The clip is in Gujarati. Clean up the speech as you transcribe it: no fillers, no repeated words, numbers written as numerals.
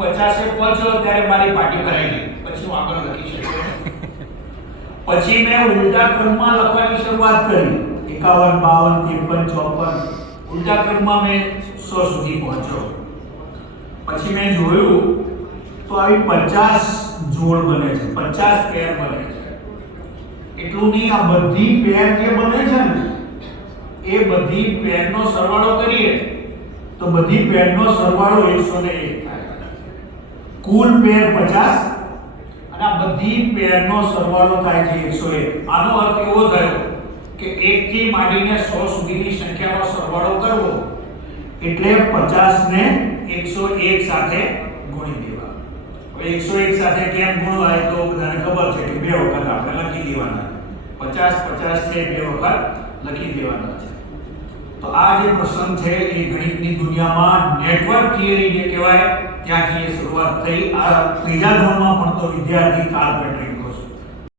50 પહોંચ્યો ત્યારે મારી પાટી ભરાઈ ગઈ, પછી હું આગળ લખી શક્યો. પછી મેં ઉલટા ક્રમમાં લખવાની શરૂઆત કરી. 51 52 53 54 ઉલટા ક્રમમાં મેં 100 સુધી પહોંચ્યો. પછી મેં જોયું તો આવી 50 જોડ બને છે, 50 પેર બને છે. એટલું નહીં, આ બધી પેર જે બને છે ને એ બધી પેરનો સરવાળો કરીએ તો બધી પેરનો સરવાળો 101 થાય. કુલ પેર 50 અને આ બધી પેરનો સરવાળો થાય છે 101. આનો અર્થ એવો થયો કે 1 થી માંડીને 100 સુધીની સંખ્યાનો સરવાળો કરવો એટલે 50 ને 101 સાથે ગુણી દેવા. હવે 101 સાથે કેમ ગુણવાય તો બધાને ખબર છે કે બે વખત આપણે લખી દેવાના. 50 50 છે, બે વખત લખી દેવાના છે. તો આ જે પ્રસંગ છે એ ગણિતની દુનિયામાં નેટવર્ક થિયરી જે કહેવાય ત્યાંથી એ શરૂઆત થઈ. આ ત્રીજા ધોરણમાં ભણતો વિદ્યાર્થી કાર્લ પેટ્રિક